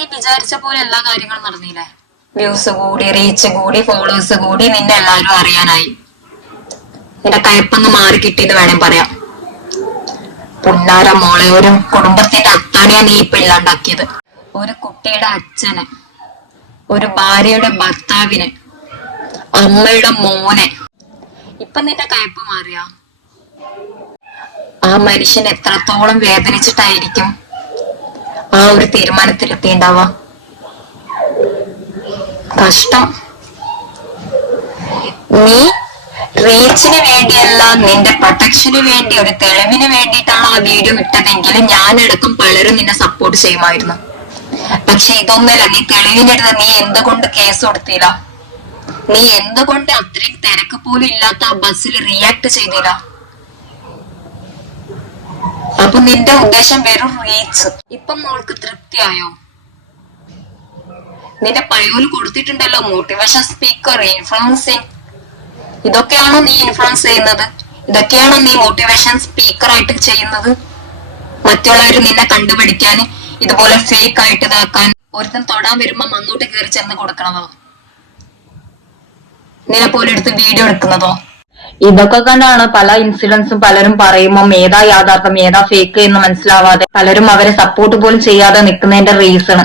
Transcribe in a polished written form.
നീ വിചാരിച്ച പോലെ എല്ലാ കാര്യങ്ങളും നടന്നില്ലേ? വ്യൂസ് കൂടി, റീച്ച് കൂടി, ഫോളോവേഴ്സ് കൂടി, നിന്നെ എല്ലാരും അറിയാനായി. നിന്റെ കയപ്പൊന്ന് മാറി കിട്ടിയത് വേണേ പറയാം. പുന്നാര മോളെ, ഒരു കുടുംബത്തിന്റെ അത്താണിയാ നീ ഇപ്പൊ ഇല്ലാണ്ടാക്കിയത്. ഒരു കുട്ടിയുടെ അച്ഛന്, ഒരു ഭാര്യയുടെ ഭർത്താവിന്, അമ്മയുടെ മോനെ. ഇപ്പൊ നിന്റെ കയപ്പ് മാറിയ ആ മനുഷ്യൻ എത്രത്തോളം വേദനിച്ചിട്ടായിരിക്കും ആ ഒരു തീരുമാനത്തിലെത്തിണ്ടാവാ. കഷ്ടം. നീ റീച്ചിന് വേണ്ടിയല്ല, നിന്റെ പ്രൊട്ടക്ഷന് വേണ്ടി, ഒരു തെളിവിന് വേണ്ടിയിട്ടാണ് ആ വീഡിയോ ഇട്ടതെങ്കിൽ ഞാനടക്കം പലരും നിന്നെ സപ്പോർട്ട് ചെയ്യുമായിരുന്നു. പക്ഷെ ഇതൊന്നല്ല, നീ തെളിവിനെടുത്ത് നീ എന്തുകൊണ്ട് കേസ് കൊടുത്തില്ല? നീ എന്തുകൊണ്ട് അത്രയും തിരക്ക് പോലും ഇല്ലാത്ത ആ ബസ്സിൽ റിയാക്ട് ചെയ്തില്ല? അപ്പൊ നിന്റെ ഉദ്ദേശം വെറും റീച്ച്. ഇപ്പം മോൾക്ക് തൃപ്തിയായോ? നിന്റെ പയ്യോല് കൊടുത്തിട്ടുണ്ടല്ലോ മോട്ടിവേഷൻ സ്പീക്കർ, ഇൻഫ്ലുവൻസിങ്. ഇതൊക്കെയാണോ നീ ഇൻഫ്ലുവൻസ് ചെയ്യുന്നത്? ഇതൊക്കെയാണോ നീ മോട്ടിവേഷൻ സ്പീക്കർ ആയിട്ട് ചെയ്യുന്നത്? മറ്റുള്ളവർ നിന്നെ കണ്ടുപിടിക്കാൻ ഇതുപോലെ ഫേക്ക് ആയിട്ട് ഇതാക്കാൻ, ഒരുത്തൻ തൊടാൻ വരുമ്പോ അങ്ങോട്ട് കയറി ചെന്ന് കൊടുക്കണതോ? നിന്നെ പോലെ എടുത്ത് വീഡിയോ എടുക്കുന്നതോ? ഇതൊക്കെ കണ്ടാണ് പല ഇൻസിഡൻസും പലരും പറയുമ്പോൾ ഏതാ യാഥാർത്ഥ്യം ഏതാ ഫേക്ക് എന്ന് മനസ്സിലാവാതെ പലരും അവരെ സപ്പോർട്ട് പോലും ചെയ്യാതെ നിൽക്കുന്നതിന്റെ റീസൺ.